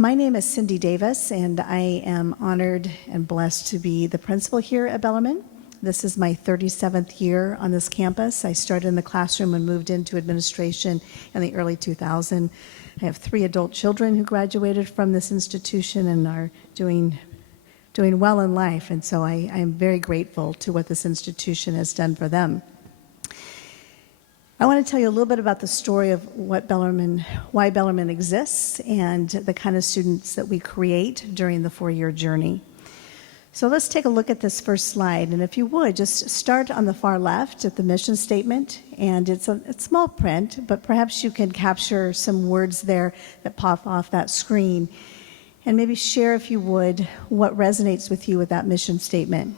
My name is Cindy Davis, and I am honored and blessed to be the principal here at Bellarmine. This is my 37th year on this campus. I started in the classroom and moved into administration in the early 2000s. I have 3 adult children who graduated from this institution and are doing well in life, and so I am very grateful to what this institution has done for them. I want to tell you a little bit about the story of why Bellarmine exists and the kind of students that we create during the 4-year journey. So let's take a look at this first slide, and if you would, just start on the far left at the mission statement, and it's small print, but perhaps you can capture some words there that pop off that screen, and maybe share, if you would, what resonates with you with that mission statement.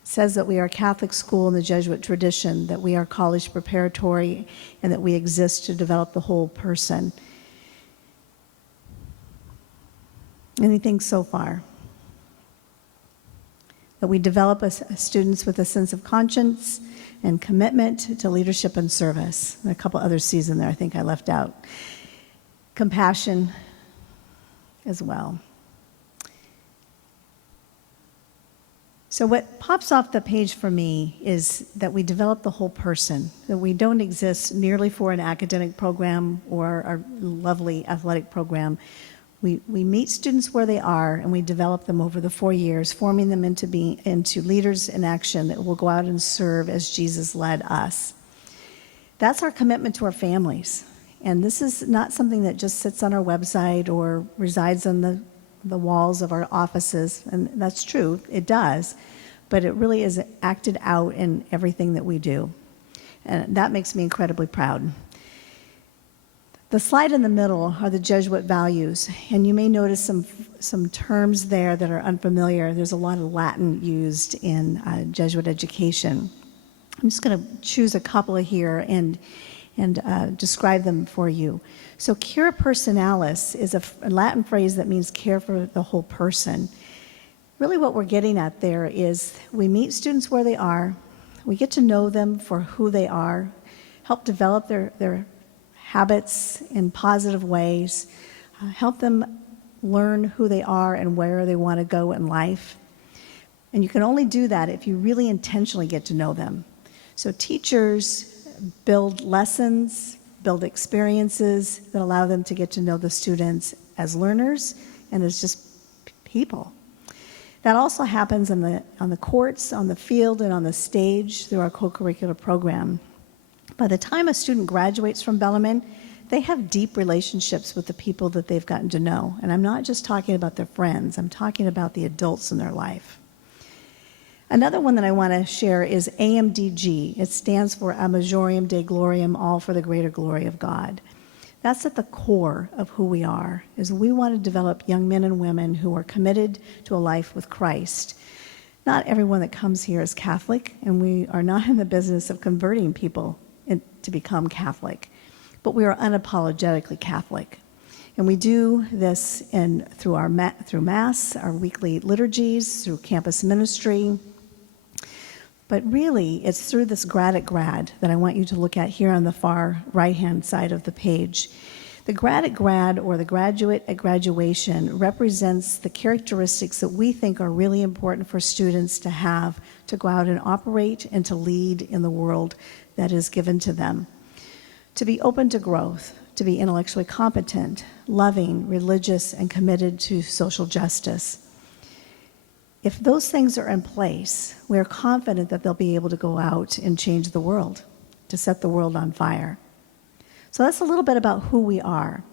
It says that we are a Catholic school in the Jesuit tradition, that we are college preparatory, and that we exist to develop the whole person. Anything so far? That we develop students with a sense of conscience and commitment to leadership and service. And a couple other C's in there I think I left out. Compassion as well. So what pops off the page for me is that we develop the whole person, that we don't exist merely for an academic program or our lovely athletic program. We meet students where they are, and we develop them over the 4 years, forming them into leaders in action that will go out and serve as Jesus led us. That's our commitment to our families. And this is not something that just sits on our website or resides on the walls of our offices, and that's true, it does, but it really is acted out in everything that we do. And that makes me incredibly proud. The slide in the middle are the Jesuit values, and you may notice some terms there that are unfamiliar. There's a lot of Latin used in Jesuit education. I'm just going to choose a couple of here and describe them for you. So cura personalis is a Latin phrase that means care for the whole person. Really what we're getting at there is we meet students where they are, we get to know them for who they are, help develop their habits in positive ways, help them learn who they are and where they want to go in life. And you can only do that if you really intentionally get to know them. So teachers build lessons, build experiences that allow them to get to know the students as learners and as just people. That also happens on the courts, on the field, and on the stage through our co-curricular program. By the time a student graduates from Bellarmine, they have deep relationships with the people that they've gotten to know. And I'm not just talking about their friends, I'm talking about the adults in their life. Another one that I want to share is AMDG. It stands for A Majorium Dei Gloriam, all for the greater glory of God. That's at the core of who we are, is we want to develop young men and women who are committed to a life with Christ. Not everyone that comes here is Catholic, and we are not in the business of converting people to become Catholic, but we are unapologetically Catholic. And we do this through Mass, our weekly liturgies, through campus ministry. But really, it's through this grad at grad that I want you to look at here on the far right-hand side of the page. The grad at grad, or the graduate at graduation, represents the characteristics that we think are really important for students to have to go out and operate and to lead in the world that is given to them. To be open to growth, to be intellectually competent, loving, religious, and committed to social justice. If those things are in place, we are confident that they'll be able to go out and change the world, to set the world on fire. So that's a little bit about who we are.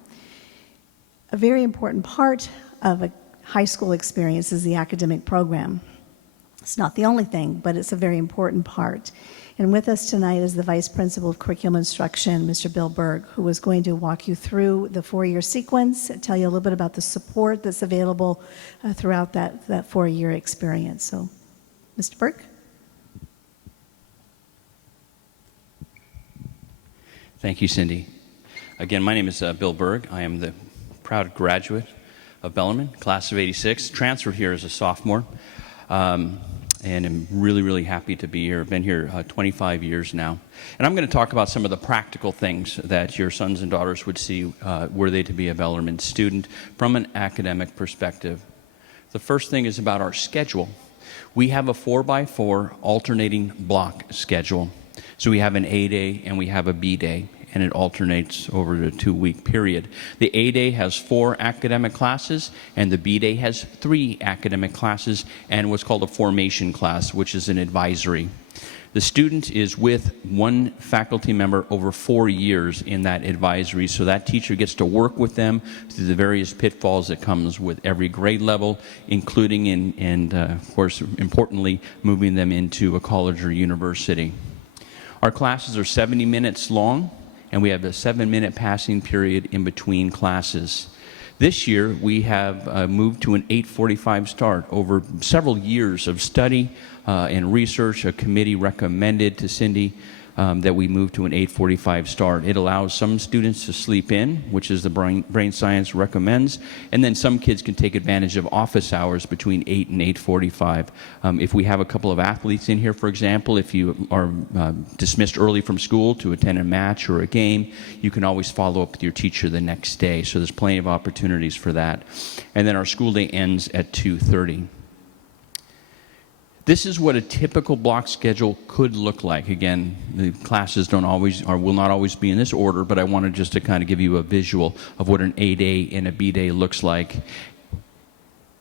A very important part of a high school experience is the academic program. It's not the only thing, but it's a very important part. And with us tonight is the Vice Principal of Curriculum Instruction, Mr. Bill Berg, who is going to walk you through the 4-year sequence, tell you a little bit about the support that's available throughout that 4-year experience. So, Mr. Berg? Thank you, Cindy. Again, my name is Bill Berg. I am the proud graduate of Bellarmine, class of '86, transferred here as a sophomore. and I'm really, really happy to be here. I've been here 25 years now. And I'm going to talk about some of the practical things that your sons and daughters would see were they to be a Bellarmine student from an academic perspective. The first thing is about our schedule. We have a 4x4 alternating block schedule. So we have an A day and we have a B day, and it alternates over a 2-week period. The A day has 4 academic classes, and the B day has 3 academic classes, and what's called a formation class, which is an advisory. The student is with one faculty member over 4 years in that advisory, so that teacher gets to work with them through the various pitfalls that comes with every grade level, including and of course, importantly, moving them into a college or university. Our classes are 70 minutes long, and we have a 7-minute passing period in between classes. This year, we have moved to an 8:45 start. Over several years of study and research, a committee recommended to Cindy that we move to an 8:45 start. It allows some students to sleep in, which is the brain science recommends, and then some kids can take advantage of office hours between 8 and 8:45. If we have a couple of athletes in here, for example, if you are dismissed early from school to attend a match or a game, you can always follow up with your teacher the next day, so there's plenty of opportunities for that. And then our school day ends at 2:30. This is what a typical block schedule could look like. Again, the classes don't always or will not always be in this order, but I wanted just to kind of give you a visual of what an A day and a B day looks like.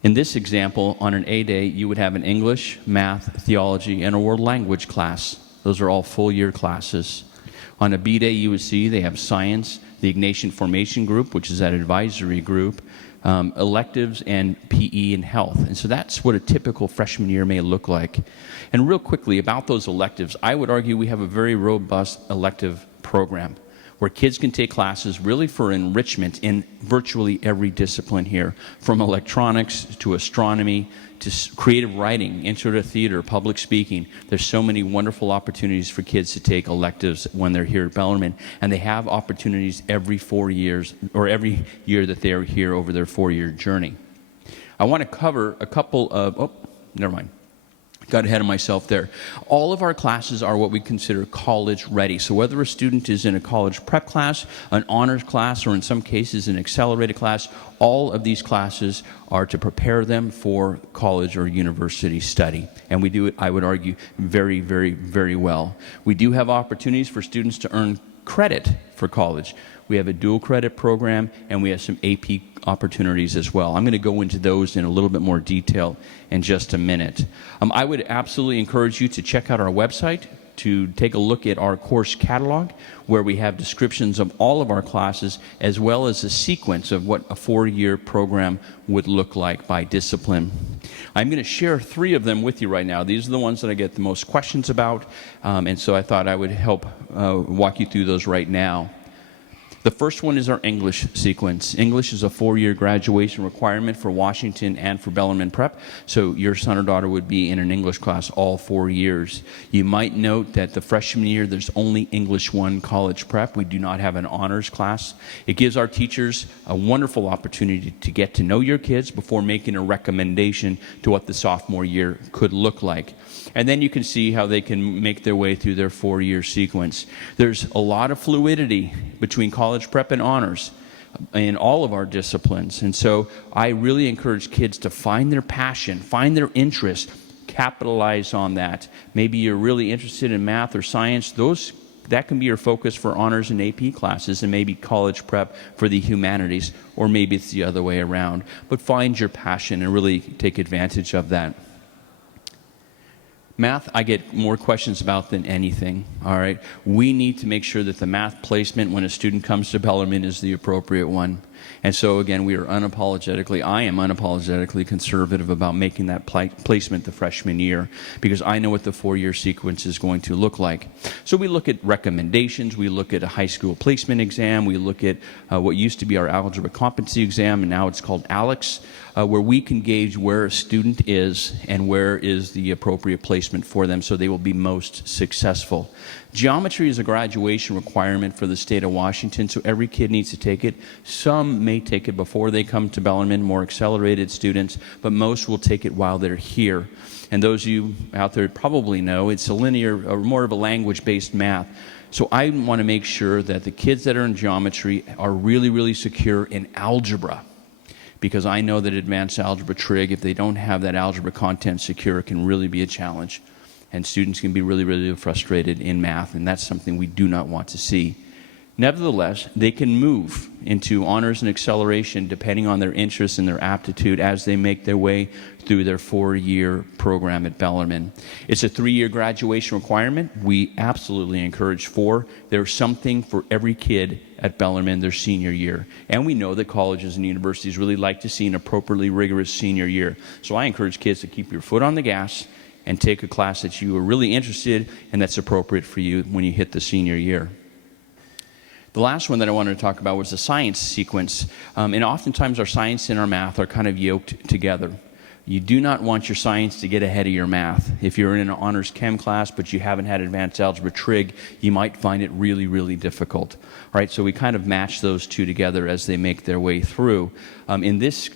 In this example, on an A day, you would have an English, math, theology, and a world language class. Those are all full-year classes. On a B day, you would see they have science, the Ignatian Formation Group, which is that advisory group, electives, and PE and health. And so that's what a typical freshman year may look like. And real quickly about those electives, I would argue we have a very robust elective program where kids can take classes really for enrichment in virtually every discipline here, from electronics to astronomy to creative writing, intro to theater, public speaking. There's so many wonderful opportunities for kids to take electives when they're here at Bellarmine, and they have opportunities every 4 years, or every year that they're here over their 4-year journey. I want to cover a couple of, never mind. Got ahead of myself there. All of our classes are what we consider college ready. So whether a student is in a college prep class, an honors class, or in some cases an accelerated class, all of these classes are to prepare them for college or university study. And we do it, I would argue, very, very, very well. We do have opportunities for students to earn credit for college. We have a dual credit program, and we have some AP opportunities as well. I'm going to go into those in a little bit more detail in just a minute. I would absolutely encourage you to check out our website, to take a look at our course catalog, where we have descriptions of all of our classes, as well as a sequence of what a 4-year program would look like by discipline. I'm going to share 3 of them with you right now. These are the ones that I get the most questions about, and so I thought I would help walk you through those right now. The first one is our English sequence. English is a 4-year graduation requirement for Washington and for Bellarmine Prep, so your son or daughter would be in an English class all 4 years. You might note that the freshman year, there's only English 1 college prep. We do not have an honors class. It gives our teachers a wonderful opportunity to get to know your kids before making a recommendation to what the sophomore year could look like. And then you can see how they can make their way through their 4-year sequence. There's a lot of fluidity between college prep and honors in all of our disciplines. And so I really encourage kids to find their passion, find their interest, capitalize on that. Maybe you're really interested in math or science. That can be your focus for honors and AP classes, and maybe college prep for the humanities, or maybe it's the other way around. But find your passion and really take advantage of that. Math, I get more questions about than anything, all right? We need to make sure that the math placement when a student comes to Bellarmine is the appropriate one. And so, again, I am unapologetically conservative about making that placement the freshman year, because I know what the 4-year sequence is going to look like. So we look at recommendations, we look at a high school placement exam, we look at what used to be our algebra competency exam, and now it's called ALEX, where we can gauge where a student is and where is the appropriate placement for them so they will be most successful. Geometry is a graduation requirement for the state of Washington, so every kid needs to take it. Some may take it before they come to Bellarmine, more accelerated students, but most will take it while they're here. And those of you out there probably know it's a linear, or more of a language-based math. So I want to make sure that the kids that are in geometry are really, really secure in algebra, because I know that advanced algebra trig, if they don't have that algebra content secure, it can really be a challenge. And students can be really, really frustrated in math, and that's something we do not want to see. Nevertheless, they can move into honors and acceleration depending on their interests and their aptitude as they make their way through their 4-year program at Bellarmine. It's a 3-year graduation requirement. We absolutely encourage 4. There's something for every kid at Bellarmine their senior year. And we know that colleges and universities really like to see an appropriately rigorous senior year. So I encourage kids to keep your foot on the gas and take a class that you are really interested in that's appropriate for you when you hit the senior year. The last one that I wanted to talk about was the science sequence. And oftentimes our science and our math are kind of yoked together. You do not want your science to get ahead of your math. If you're in an honors chem class but you haven't had advanced algebra trig, you might find it really, really difficult. All right, so we kind of match those two together as they make their way through. In this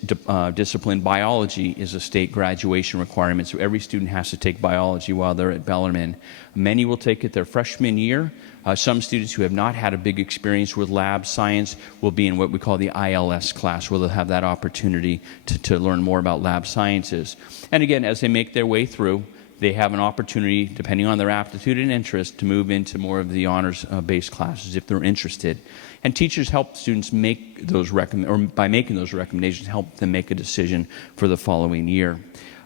discipline, biology is a state graduation requirement, so every student has to take biology while they're at Bellarmine. Many will take it their freshman year. Some students who have not had a big experience with lab science will be in what we call the ILS class, where they'll have that opportunity to learn more about lab sciences. And again, as they make their way through, they have an opportunity, depending on their aptitude and interest, to move into more of the honors-based classes if they're interested. And teachers help students make those by making those recommendations, help them make a decision for the following year.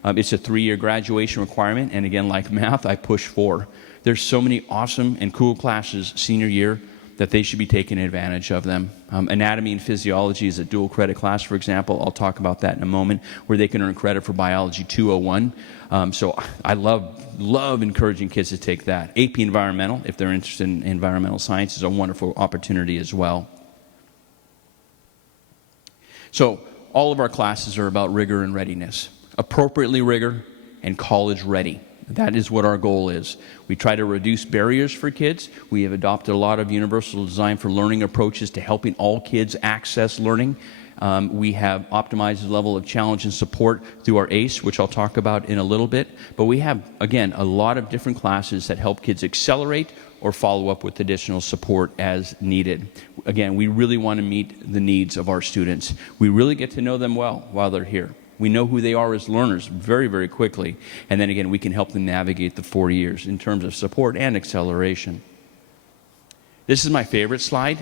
It's a 3-year graduation requirement, and again, like math, I push 4. There's so many awesome and cool classes senior year that they should be taking advantage of them. Anatomy and physiology is a dual credit class, for example. I'll talk about that in a moment, where they can earn credit for biology 201. So I love encouraging kids to take that. AP environmental, if they're interested in environmental science, is a wonderful opportunity as well. So all of our classes are about rigor and readiness. Appropriately rigor and college ready. That is what our goal is. We try to reduce barriers for kids. We have adopted a lot of universal design for learning approaches to helping all kids access learning. We have optimized the level of challenge and support through our ACE, which I'll talk about in a little bit. But we have, again, a lot of different classes that help kids accelerate or follow up with additional support as needed. Again, we really want to meet the needs of our students. We really get to know them well while they're here. We know who they are as learners very, very quickly. And then again, we can help them navigate the 4 years in terms of support and acceleration. This is my favorite slide.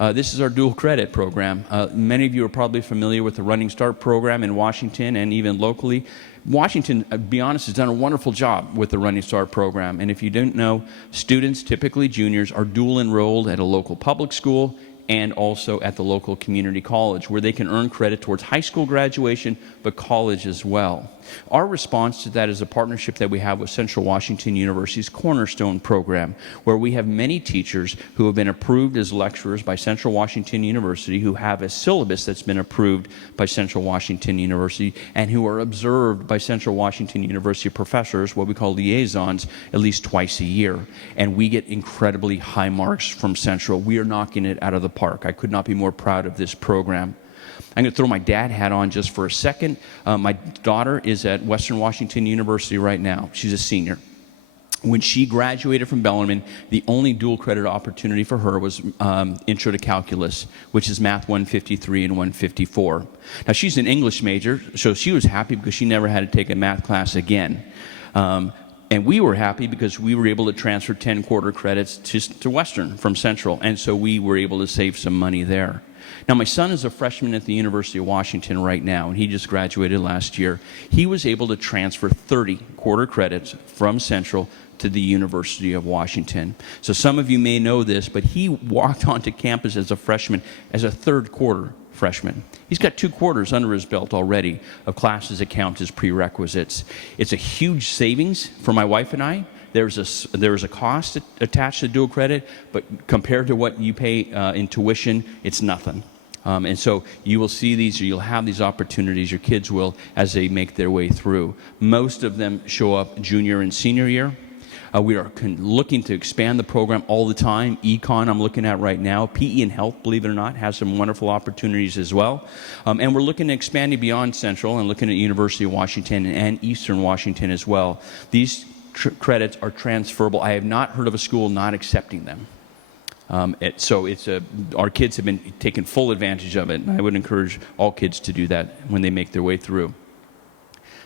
This is our dual credit program. Many of you are probably familiar with the Running Start program in Washington and even locally. Washington, to be honest, has done a wonderful job with the Running Start program. And if you don't know, students, typically juniors, are dual enrolled at a local public school and also at the local community college, where they can earn credit towards high school graduation, but college as well. Our response to that is a partnership that we have with Central Washington University's Cornerstone program, where we have many teachers who have been approved as lecturers by Central Washington University, who have a syllabus that's been approved by Central Washington University, and who are observed by Central Washington University professors, what we call liaisons, at least twice a year. And we get incredibly high marks from Central. We are knocking it out of the park. I could not be more proud of this program. I'm going to throw my dad hat on just for a second. My daughter is at Western Washington University right now. She's a senior. When she graduated from Bellarmine, the only dual credit opportunity for her was Intro to Calculus, which is Math 153 and 154. Now, she's an English major, so she was happy because she never had to take a math class again. And we were happy because we were able to transfer 10 quarter credits to Western from Central, and so we were able to save some money there. Now, my son is a freshman at the University of Washington right now, and he just graduated last year. He was able to transfer 30 quarter credits from Central to the University of Washington. So some of you may know this, but he walked onto campus as a freshman, as a third quarter freshman. He's got 2 quarters under his belt already of classes that count as prerequisites. It's a huge savings for my wife and I. There's a cost attached to dual credit, but compared to what you pay in tuition, it's nothing. And so you will see these, or you'll have these opportunities, your kids will, as they make their way through. Most of them show up junior and senior year. We are looking to expand the program all the time. Econ I'm looking at right now. PE and health, believe it or not, has some wonderful opportunities as well. And we're looking at expanding beyond Central and looking at University of Washington and Eastern Washington as well. These credits are transferable. I have not heard of a school not accepting them. Our kids have been taking full advantage of it, and I would encourage all kids to do that when they make their way through.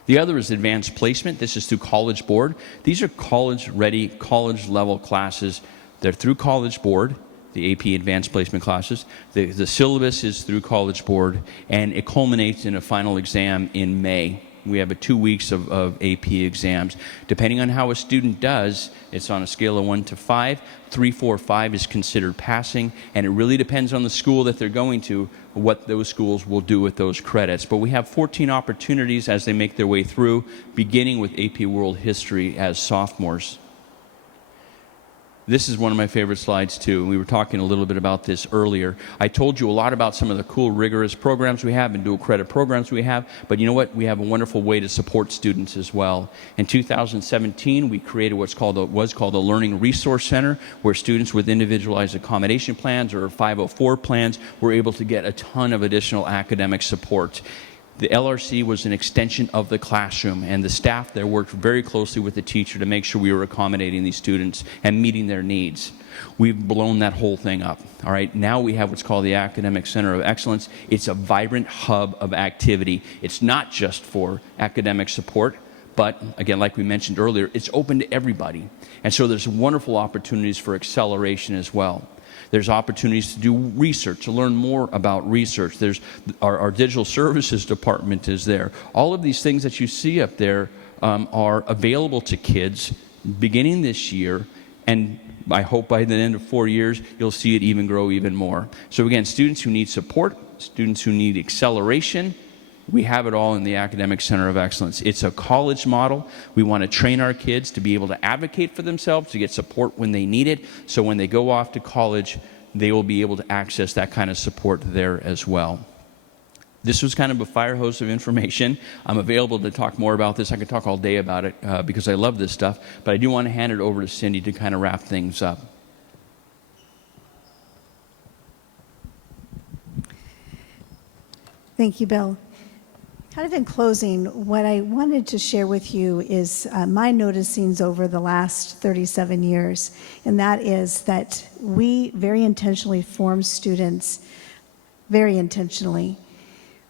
The other is advanced placement. This is through College Board. These are college-ready, college-level classes. They're through College Board, the AP Advanced Placement classes. The syllabus is through College Board, and it culminates in a final exam in May. We have 2 weeks of AP exams. Depending on how a student does, it's on a scale of 1 to 5. 3, 4, 5 is considered passing, and it really depends on the school that they're going to, what those schools will do with those credits. But we have 14 opportunities as they make their way through, beginning with AP World History as sophomores. This is one of my favorite slides, too. We were talking a little bit about this earlier. I told you a lot about some of the cool, rigorous programs we have and dual credit programs we have, but you know what? We have a wonderful way to support students as well. In 2017, we created was called a Learning Resource Center, where students with individualized accommodation plans or 504 plans were able to get a ton of additional academic support. The LRC was an extension of the classroom, and the staff there worked very closely with the teacher to make sure we were accommodating these students and meeting their needs. We've blown that whole thing up. All right, now we have what's called the Academic Center of Excellence. It's a vibrant hub of activity. It's not just for academic support, but again, like we mentioned earlier, it's open to everybody. And so there's wonderful opportunities for acceleration as well. There's opportunities to do research, to learn more about research. There's our digital services department is there. All of these things that you see up there are available to kids beginning this year, and I hope by the end of 4 years, you'll see it even grow even more. So again, students who need support, students who need acceleration, we have it all in the Academic Center of Excellence. It's a college model. We want to train our kids to be able to advocate for themselves, to get support when they need it, so when they go off to college, they will be able to access that kind of support there as well. This was kind of a fire hose of information. I'm available to talk more about this. I could talk all day about it because I love this stuff, but I do want to hand it over to Cindy to kind of wrap things up. Thank you, Bill. Kind of in closing, what I wanted to share with you is my noticings over the last 37 years, and that is that we very intentionally form students, very intentionally,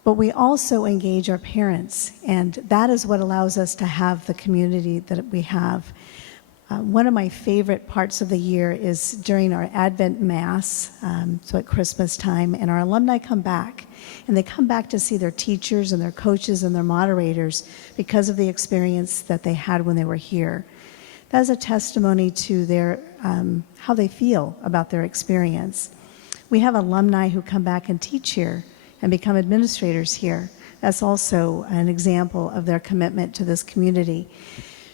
but we also engage our parents, and that is what allows us to have the community that we have. One of my favorite parts of the year is during our Advent Mass, so at Christmas time, and our alumni come back. And they come back to see their teachers and their coaches and their moderators because of the experience that they had when they were here. That is a testimony to their how they feel about their experience. We have alumni who come back and teach here and become administrators here. That's also an example of their commitment to this community.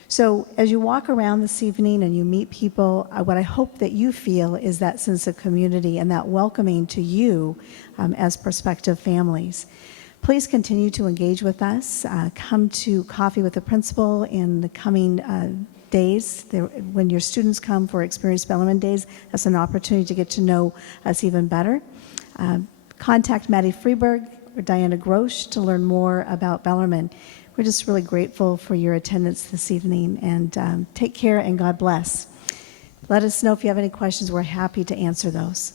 So as you walk around this evening and you meet people, what I hope that you feel is that sense of community and that welcoming to you as prospective families. Please continue to engage with us. Come to Coffee with the Principal in the coming days. When your students come for Experience Bellarmine Days, that's an opportunity to get to know us even better. Contact Maddie Freeberg or Diana Grosch to learn more about Bellarmine. We're just really grateful for your attendance this evening, and take care and God bless. Let us know if you have any questions. We're happy to answer those.